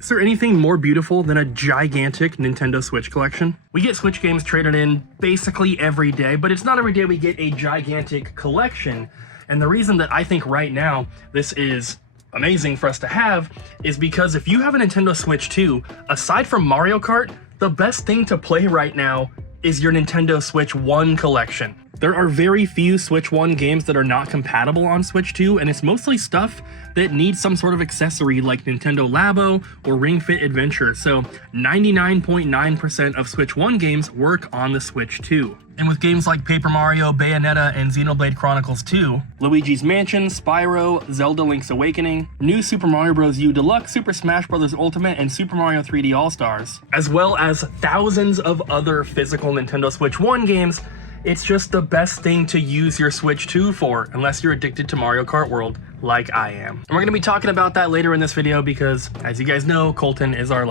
Is there anything more beautiful than a gigantic Nintendo Switch collection? We get Switch games traded in basically every day, but it's not every day we get a gigantic collection. And the reason that I think right now this is amazing for us to have is because if you have a Nintendo Switch 2, aside from Mario Kart, the best thing to play right now is your Nintendo Switch 1 collection. There are very few Switch 1 games that are not compatible on Switch 2, and it's mostly stuff that needs some sort of accessory like Nintendo Labo or Ring Fit Adventure, so 99.9% of Switch 1 games work on the Switch 2. And with games like Paper Mario, Bayonetta, and Xenoblade Chronicles 2, Luigi's Mansion, Spyro, Zelda Link's Awakening, New Super Mario Bros. U Deluxe, Super Smash Bros. Ultimate, and Super Mario 3D All-Stars, as well as thousands of other physical Nintendo Switch 1 games, it's just the best thing to use your Switch 2 for, unless you're addicted to Mario Kart World, like I am. And we're gonna be talking about that later in this video because, as you guys know, Colton is our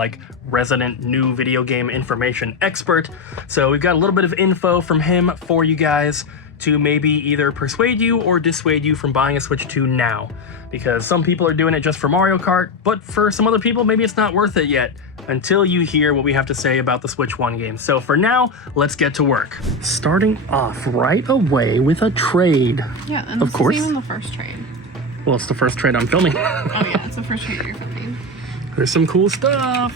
resident new video game information expert. So we've got a little bit of info from him for you guys to maybe either persuade you or dissuade you from buying a Switch 2 now. Because some people are doing it just for Mario Kart, but for some other people, maybe it's not worth it yet until you hear what we have to say about the Switch 1 game. So for now, let's get to work. Starting off right away with a trade. Yeah, and of course. This is even the first trade. Well, it's the first trade I'm filming. Oh yeah, it's the first trade you're filming. There's some cool stuff.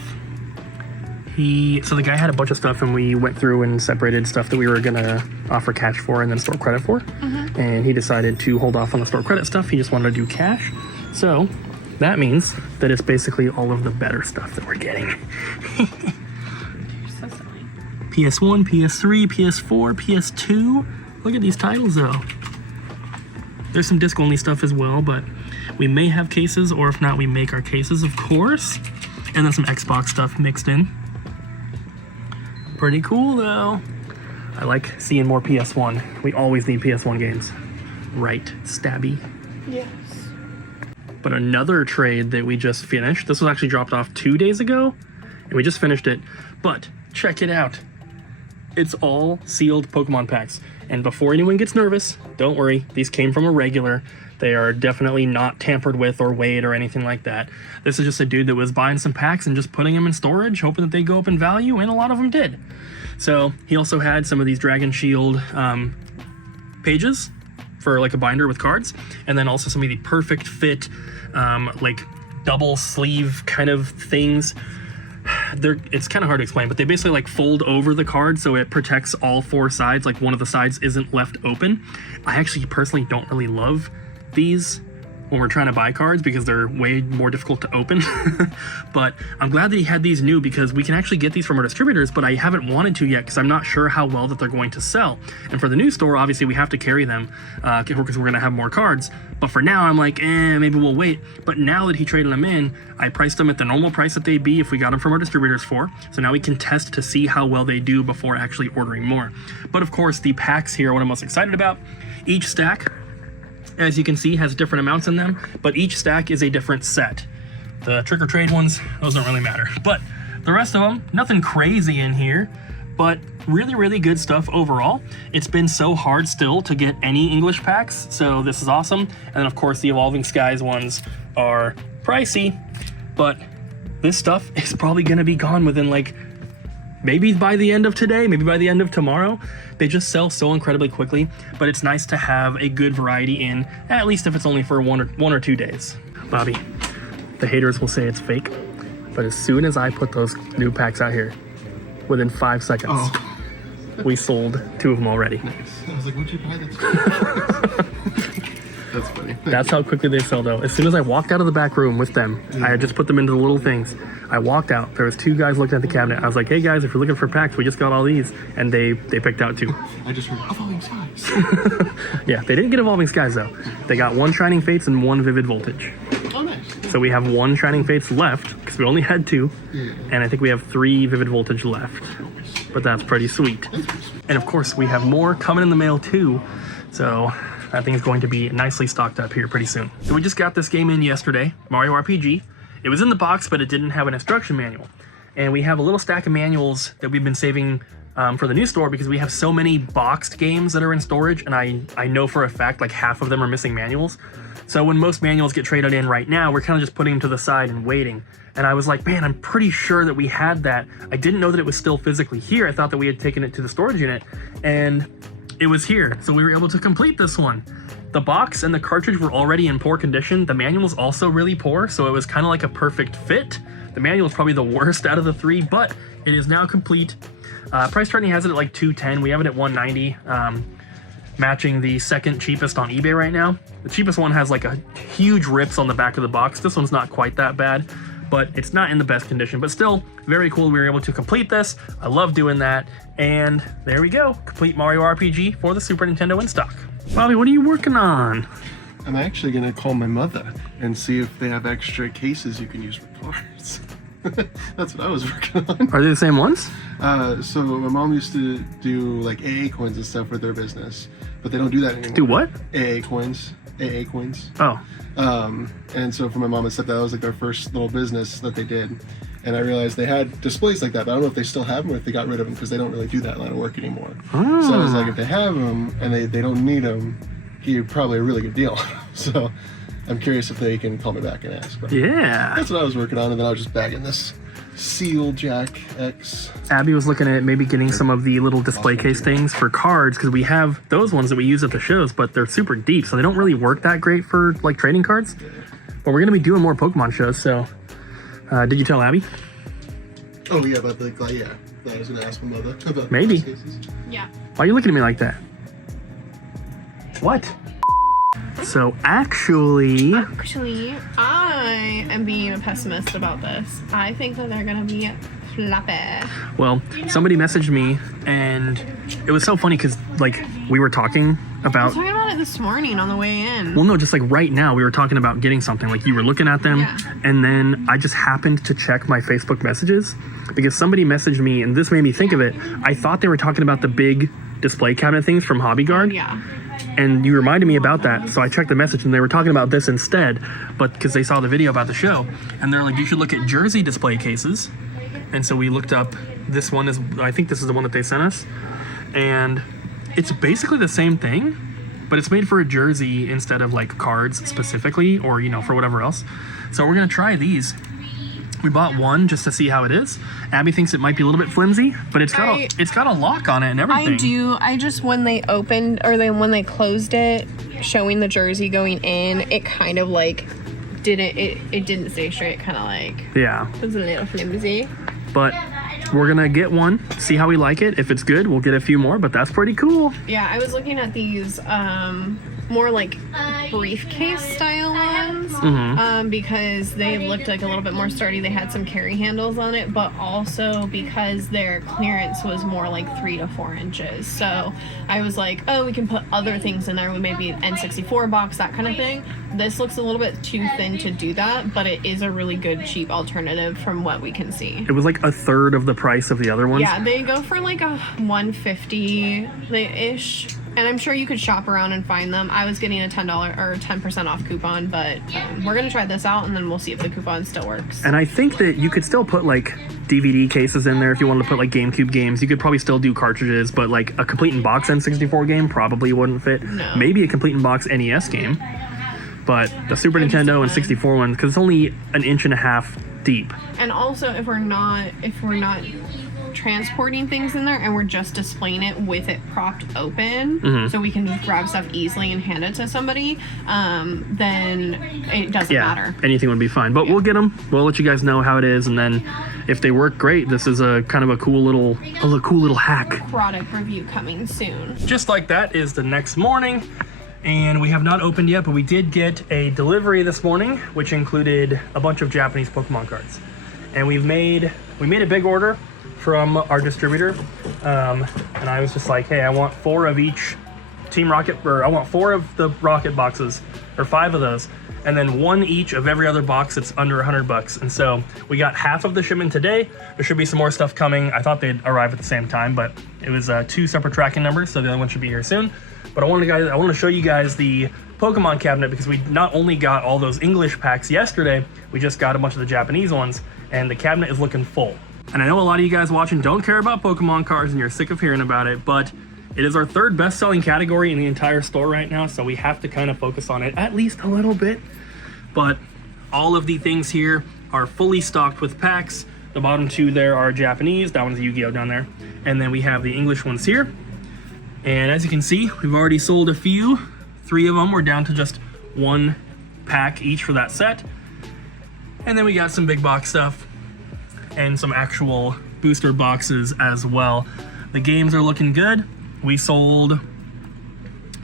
So the guy had a bunch of stuff and we went through and separated stuff that we were gonna offer cash for and then store credit for. And he decided to hold off on the store credit stuff. He just wanted to do cash. So that means that it's basically all of the better stuff that we're getting. So silly. PS1, PS3, PS4, PS2. Look at these titles though. There's some disc only stuff as well, but we may have cases, or if not, we make our cases, of course. And then some Xbox stuff mixed in. Pretty cool though. I like seeing more PS1. We always need PS1 games. Right, Stabby? Yes. But another trade that we just finished, this was actually dropped off 2 days ago, and we just finished it. But check it out. It's all sealed Pokemon packs. And before anyone gets nervous, don't worry, these came from a regular. They are definitely not tampered with or weighed or anything like that. This is just a dude that was buying some packs and just putting them in storage, hoping that they go up in value, and a lot of them did. So he also had some of these Dragon Shield pages for like a binder with cards, and then also some of the perfect fit double sleeve kind of things. It's kind of hard to explain, but they basically fold over the card so it protects all four sides, like one of the sides isn't left open. I actually personally don't really love these when we're trying to buy cards because they're way more difficult to open. But I'm glad that he had these new because we can actually get these from our distributors, but I haven't wanted to yet because I'm not sure how well that they're going to sell. And for the new store, obviously we have to carry them because we're gonna have more cards. But for now, I'm like, maybe we'll wait. But now that he traded them in, I priced them at the normal price that they'd be if we got them from our distributors for. So now we can test to see how well they do before actually ordering more. But of course, the packs here are what I'm most excited about. Each stack, as you can see, has different amounts in them, but each stack is a different set. The trick or trade ones, those don't really matter. But the rest of them, nothing crazy in here, but really, really good stuff overall. It's been so hard still to get any English packs, so this is awesome. And then of course the Evolving Skies ones are pricey, but this stuff is probably gonna be gone within maybe by the end of today, maybe by the end of tomorrow. They just sell so incredibly quickly, but it's nice to have a good variety in, at least if it's only for one or 2 days. Bobby, the haters will say it's fake, but as soon as I put those new packs out here, within 5 seconds, we sold 2 of them already. Nice. I was like, what'd you buy that? That's funny. That's how quickly they sell though. As soon as I walked out of the back room with them, I had just put them into the little things. I walked out, there was 2 guys looking at the cabinet. I was like, hey guys, if you're looking for packs, we just got all these. And they picked out 2. I just heard Evolving Skies. Yeah, they didn't get Evolving Skies though. They got 1 Shining Fates and 1 Vivid Voltage. Oh, nice. So we have 1 Shining Fates left, because we only had 2. And I think we have 3 Vivid Voltage left. But that's pretty sweet. And of course, we have more coming in the mail too. So that thing's going to be nicely stocked up here pretty soon. So we just got this game in yesterday, Mario RPG. It was in the box, but it didn't have an instruction manual. And we have a little stack of manuals that we've been saving for the new store because we have so many boxed games that are in storage, and I know for a fact half of them are missing manuals. So when most manuals get traded in right now, we're kind of just putting them to the side and waiting. And I was like, man, I'm pretty sure that we had that. I didn't know that it was still physically here. I thought that we had taken it to the storage unit, and it was here. So we were able to complete this one. The box and the cartridge were already in poor condition. The manual was also really poor, so it was kind of like a perfect fit. The manual is probably the worst out of the three, but it is now complete. Price Chart has it at like $210. We have it at $190, matching the second cheapest on eBay right now. The cheapest one has like a huge rips on the back of the box. This one's not quite that bad, but it's not in the best condition, but still very cool. We were able to complete this. I love doing that. And there we go. Complete Mario RPG for the Super Nintendo in stock. Bobby, what are you working on? I'm actually going to call my mother and see if they have extra cases you can use for parts. That's what I was working on. Are they the same ones? So my mom used to do like AA coins and stuff for their business, but they don't do that anymore. Do what? AA coins. Oh. And so for my mom and stuff, that was like their first little business that they did. And I realized they had displays like that, but I don't know if they still have them or if they got rid of them because they don't really do that line of work anymore. Oh. So I was like, if they have them and they don't need them, give probably a really good deal. So I'm curious if they can call me back and ask. But Yeah. that's what I was working on, and then I was just bagging this Seal Jack X. Abby was looking at maybe getting some of the little display case things for cards, because we have those ones that we use at the shows, but they're super deep, so they don't really work that great for like trading cards. Yeah. But we're gonna be doing more Pokemon shows, so did you tell Abby? Oh yeah, about the yeah. I was gonna ask my mother about Maybe. those cases. Yeah. Why are you looking at me like that? What? So actually, I am being a pessimist about this. I think that they're gonna be floppy. well, somebody messaged me, and it was so funny because like we were talking I about. was talking about it this morning on the way in. Well, no, just like right now, we were talking about getting something. Like you were looking at them, Yeah. and then I just happened to check my Facebook messages because somebody messaged me, and this made me think of it. I thought they were talking about the big display cabinet things from Hobby Guard, Yeah. and you reminded me about that. So I checked the message, and they were talking about this instead, but because they saw the video about the show, and they're like, you should look at Jersey display cases. And so we looked up. This one is, I think this is the one that they sent us, and it's basically the same thing, but it's made for a jersey instead of like cards specifically, or you know, for whatever else. So we're gonna try these. We bought one just to see how it is. Abby thinks it might be a little bit flimsy, but it's got a lock on it and everything. I do. I just, when they opened, or when they closed it, showing the jersey going in, it kind of like it didn't stay straight. Kind of like Yeah, it was a little flimsy. but we're gonna get one, see how we like it. If it's good, we'll get a few more, but that's pretty cool. Yeah, I was looking at these more like briefcase style ones, because they looked like a little bit more sturdy. They had some carry handles on it, but also because their clearance was more like 3 to 4 inches. So I was like, oh, we can put other things in there, with maybe an N64 box, that kind of thing. This looks a little bit too thin to do that, but it is a really good cheap alternative from what we can see. It was like a third of the price of the other ones. Yeah, they go for like a $150-ish, and I'm sure you could shop around and find them. I was getting a $10 or 10% off coupon, but we're gonna try this out, and then we'll see if the coupon still works. And I think that you could still put like DVD cases in there if you wanted to put like GameCube games. You could probably still do cartridges, but like a complete in box N64 game probably wouldn't fit. No. Maybe a complete in box NES game, but the Super Nintendo and 64 ones, because it's only 1.5 inches deep. And also, if we're not transporting things in there and we're just displaying it with it propped open, so we can just grab stuff easily and hand it to somebody, then it doesn't matter. Anything would be fine. But we'll get them. We'll let you guys know how it is, and then if they work great, this is a kind of a cool little hack. Product review coming soon. Just like that is the next morning, and we have not opened yet, but we did get a delivery this morning, which included a bunch of Japanese Pokemon cards. And we made a big order from our distributor, and I was just like, hey, I want 4 of each Team Rocket, or I want 4 of the Rocket boxes, or 5 of those, and then 1 each of every other box that's under $100. And so we got half of the shipment today. There should be some more stuff coming. I thought they'd arrive at the same time, but it was 2 separate tracking numbers, so the other one should be here soon. But I want to show you guys the Pokemon cabinet, because we not only got all those English packs yesterday, we just got a bunch of the Japanese ones, and the cabinet is looking full. And I know a lot of you guys watching don't care about Pokemon cards and you're sick of hearing about it, but It is our third best-selling category in the entire store right now, so we have to kind of focus on it at least a little bit. But all of the things here are fully stocked with packs. The bottom two there are Japanese. That one's Yu-Gi-Oh down there. And then we have the English ones here. And as you can see, we've already sold a few. 3 of them. We're down to just 1 pack each for that set. And then we got some big box stuff and some actual booster boxes as well. The games are looking good. We sold,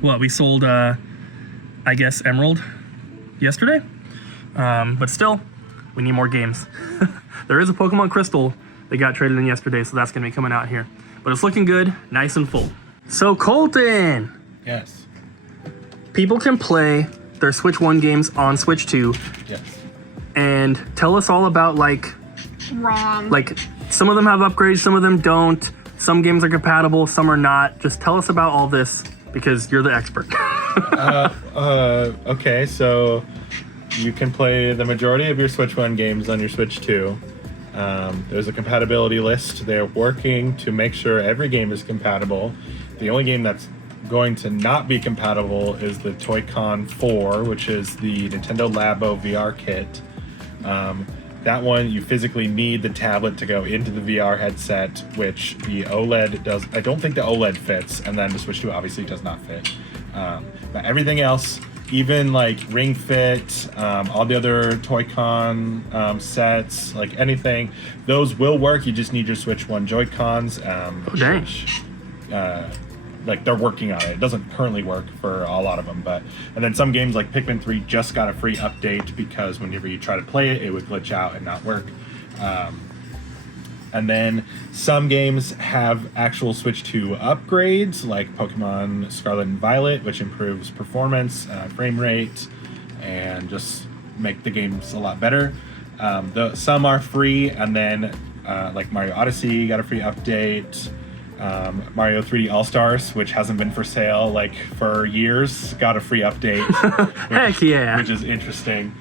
I guess Emerald yesterday. But still, we need more games. There is a Pokemon Crystal that got traded in yesterday, so that's gonna be coming out here. But it's looking good, nice and full. So Colton! Yes. People can play their Switch 1 games on Switch 2. Yes. And tell us all about Wrong. like some of them have upgrades, some of them don't. Some games are compatible, some are not. Just tell us about all this because you're the expert. Okay, so you can play the majority of your Switch 1 games on your Switch 2. There's a compatibility list. They're working to make sure every game is compatible. The only game that's going to not be compatible is the Toy-Con 4, which is the Nintendo Labo VR kit. That one, you physically need the tablet to go into the VR headset, which the OLED does. I don't think the OLED fits, and then the Switch 2 obviously does not fit. But everything else, even like Ring Fit, all the other Toy-Con sets, like anything, those will work. You just need your Switch 1 Joy-Cons. Dang. Which, like they're working on it. It doesn't currently work for a lot of them, and then some games like Pikmin 3 just got a free update because whenever you try to play it, it would glitch out and not work. And then some games have actual Switch 2 upgrades, like Pokemon Scarlet and Violet, which improves performance, frame rate, and just make the games a lot better. Some are free, and then like Mario Odyssey got a free update. Mario 3D All-Stars, which hasn't been for sale like for years, got a free update. Heck yeah. Which is interesting.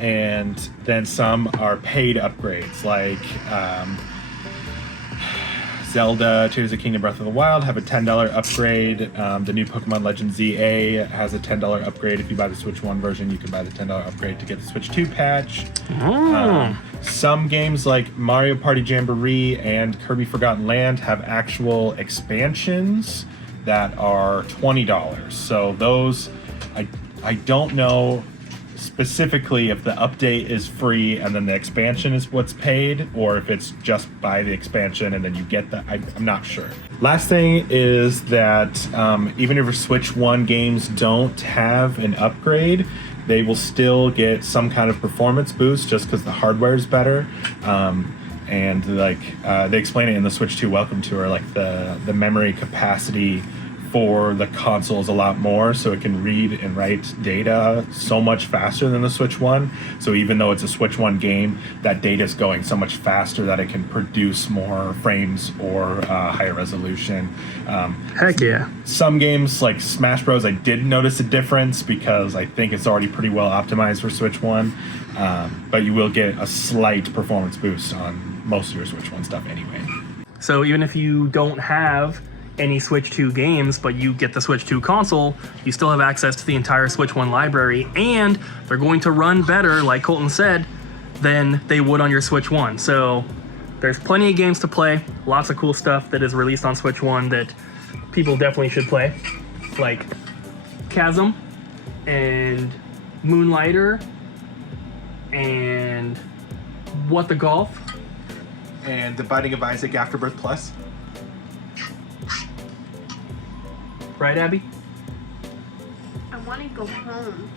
And then some are paid upgrades, like Zelda, Tears of the Kingdom, Breath of the Wild have a $10 upgrade. The new Pokemon Legends ZA has a $10 upgrade. If you buy the Switch 1 version, you can buy the $10 upgrade to get the Switch 2 patch. Some games like Mario Party Jamboree and Kirby Forgotten Land have actual expansions that are $20. So those, I don't know specifically if the update is free and then the expansion is what's paid, or if it's just buy the expansion and then you get the, I'm not sure. Last thing is that even if your Switch 1 games don't have an upgrade, they will still get some kind of performance boost just because the hardware is better. And like they explain it in the Switch 2 Welcome Tour, like the memory capacity for the console is a lot more, so it can read and write data so much faster than the Switch 1. So even though it's a Switch 1 game, that data is going so much faster that it can produce more frames or higher resolution. Heck yeah. Some games like Smash Bros, I did notice a difference because I think it's already pretty well optimized for Switch 1. But you will get a slight performance boost on most of your Switch 1 stuff anyway. So even if you don't have any Switch 2 games, but you get the Switch 2 console, you still have access to the entire Switch 1 library, and they're going to run better, like Colton said, than they would on your Switch 1. So there's plenty of games to play, lots of cool stuff that is released on Switch 1 that people definitely should play, like Chasm and Moonlighter and What the Golf. And The Binding of Isaac Afterbirth Plus. Right, Abby? I want to go home.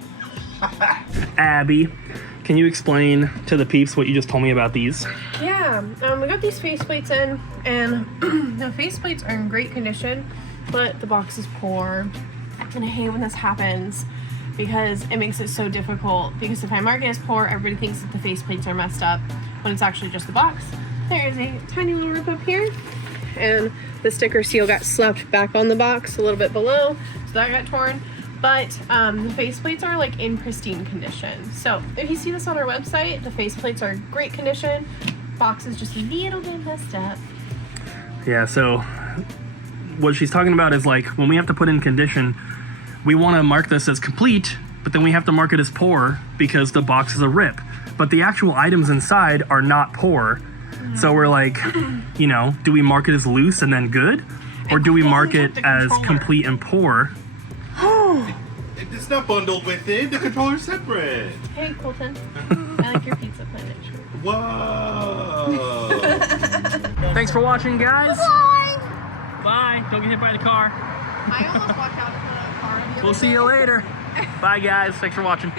Abby, can you explain to the peeps what you just told me about these? Yeah, we got these faceplates in, and the faceplates are in great condition, but the box is poor. And I hate when this happens because it makes it so difficult. Because if I mark it as poor, everybody thinks that the faceplates are messed up when it's actually just the box. There's a tiny little rip up here, and the sticker seal got slapped back on the box a little bit below, so that got torn. But the faceplates are like in pristine condition. So if you see this on our website, the faceplates are great condition. Box is just a little bit messed up. Yeah, so what she's talking about is like when we have to put in condition, we want to mark this as complete, but then we have to mark it as poor because the box is a rip. But the actual items inside are not poor. So we're like, you know, do we mark it as loose and then good? Or do we mark it as complete and poor? It's not bundled with it. The controller's separate. Hey, Colton. I like your pizza planet. Whoa. Thanks for watching, guys. Bye. Bye. Don't get hit by the car. I almost walked out of the car. We'll see you later. Bye, guys. Thanks for watching.